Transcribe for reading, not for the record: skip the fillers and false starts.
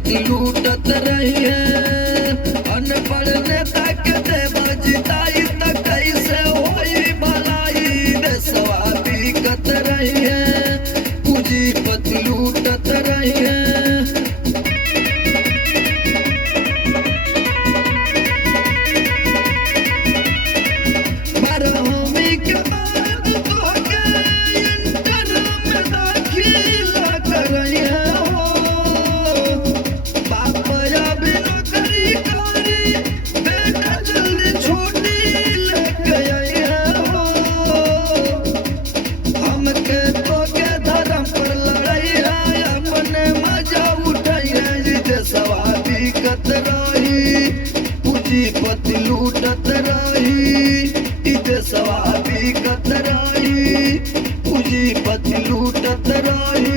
पूंजीपति लूटत रही है। अनपढ़ नेता के देव जिताई त कैसे होई भलाई, देशवा बिकत रही है, पूंजीपति लूटत रही है। पूंजीपति लूटत रही, देशवा बिकत रही, पूंजीपति लूटत रही।